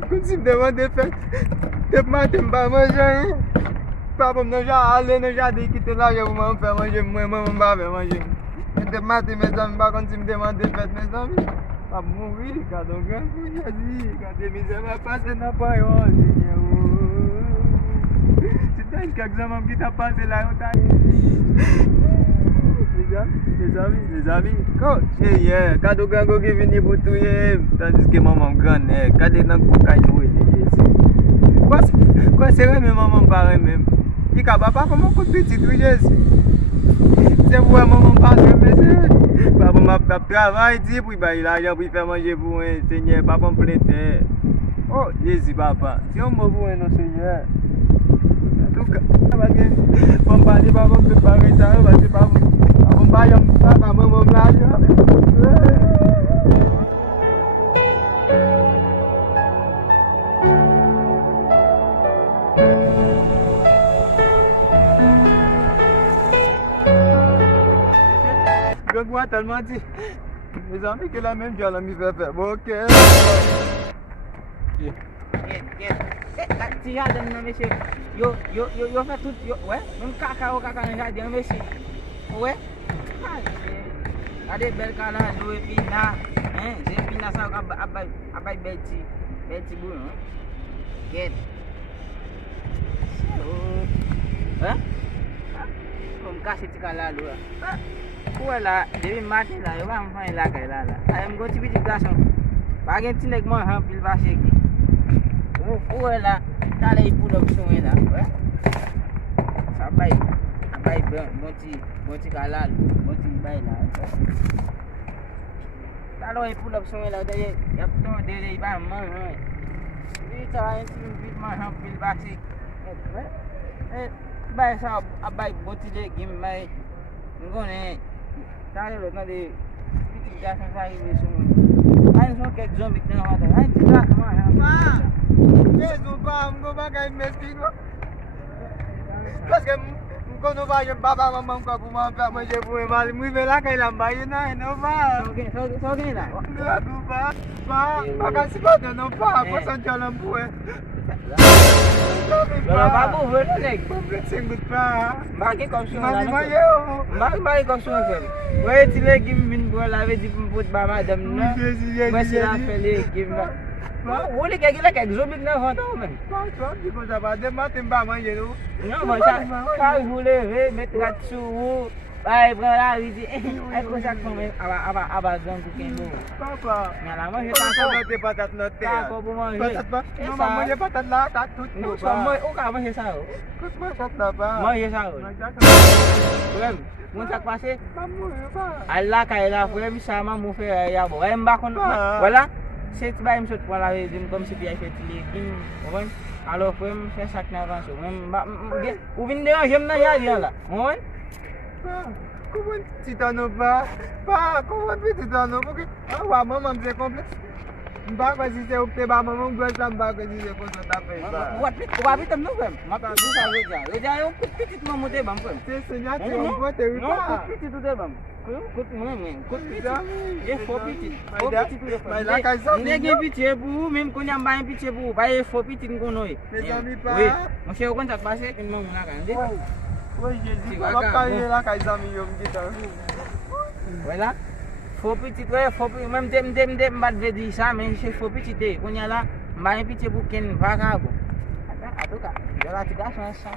pas de si me demander fait. Depuis matin, je pas manger. Papa me déjà aller dans le jardin quitter là, je vais faire manger moi maman pas faire manger. Depuis matin mes amis pas si me demander fait mes amis. Pas mourir quand on grand je dis quand des misères va passer n'a pas yo Seigneur. C'est un examen qui t'a passé là mes amis, quand c'est cadeau gango qui vient pour tout, tandis que maman grande, cadeau dans le cocaïne, quoi c'est vrai, mais maman pareil même. Il dit, papa, comment on petit, oui, c'est pour maman pareil, mais c'est. Papa m'a travaillé, dit, pour il l'argent pour faire manger pour un Seigneur, papa me plaît. Oh, Jésus, papa, si on m'a pour un Seigneur. En tout cas, on va parler, papa, me préparer ça, parce que papa. Bayam papa maman belajar. Donc moi tellement dit mes amis que la même j'ai la mis faire. Bon OK. Si jardin nan monsieur, yo fait tout yo, ouais, même cacao dans jardin monsieur. Ouais. Ada bel kala dua pina, saya pina sa abai beti bulu, get. So, comme kasih tikala lu. Kuala, dewi mati lah, yo am fine lah kaya lah. I am going to be the gas on. Bagian tinek mo hampir basik. Kuala, tala ipu dah sungai lah, sampai. Baik, monti kalal, monti baik lah. Kalau ibu dah sungai lah, dia, ya betul dia iban mana? Ini cara yang sibuk mah hampir basi. Baik sah, baik monti dia game baik. Engkau ni, tahu lo nanti kita jangan saya ini semua. Ain semua kayak zombie tengah ada. Ain tidak sama ya. Ma, yes, lupa, engkau pakai mesin lo. Pas Kau no bayar bapa mama kau pun mampu macam pun mal mui bela kau lambai na no ba. Okay lah. Aduh ba, makasih banget no ba, pasang jalan pun. Kalau babu berlek, singgut ba. bagi kau semua. Bagi kau semua kan. Wei sila gimin bola wei dipumput bama dam na. Wei sila peli gim. Boleh kayak zombie na ho tau men. Kau di kota pada mati mbak mana tu? No, macam kau boleh metrat suhu. Baik berada di. Aku sak komen aba gang kukendo. Papa. Ngalaman Kita kita nanti patat nanti. Kau pun Patat ba? Mama dia patat lah, takut. Semua kau masih tahu. Kut patat lah ba? Masih tahu. Belum. Muntak pasti. Kamu ya ba? Allah kailah belum sama mufe ya bo. Bakon. Wala. Set baim sut wala dim kom si biai fet ligin. Mohon. Kalau film saya sakna orang so. Ubin dia jam na ya dia lah. Mohon. Kau pun cita no ba? Kau pun cita no. Porque awak mama mesti kompleks. Mbak kasi saya ukte ba mama gua sambak kasi saya pun tak apa. Buat hitam tu kan? Maka tu saya kerja. Kerja yang kutit mamu tu bang kan? Saya senyap saya buat terus. Kutit tu bang. Kut mana? Kut pitit. Pitit. Pitit tu Mai la kaisa. Ni ke pitit bu, mem ko nyam bae pitit bu. Bae pitit ko noi. Mesami pa. Oui. Masih kan tak pasal kan mau nak kan? Oh Jésus, apa kaya la kaisa mi yom kita. Wala. Pitit we mem dem bat vedi sa men se pitit de. Ko nyala bae pitit bu ken vaga bu. Ada ka? Jala tiga sa.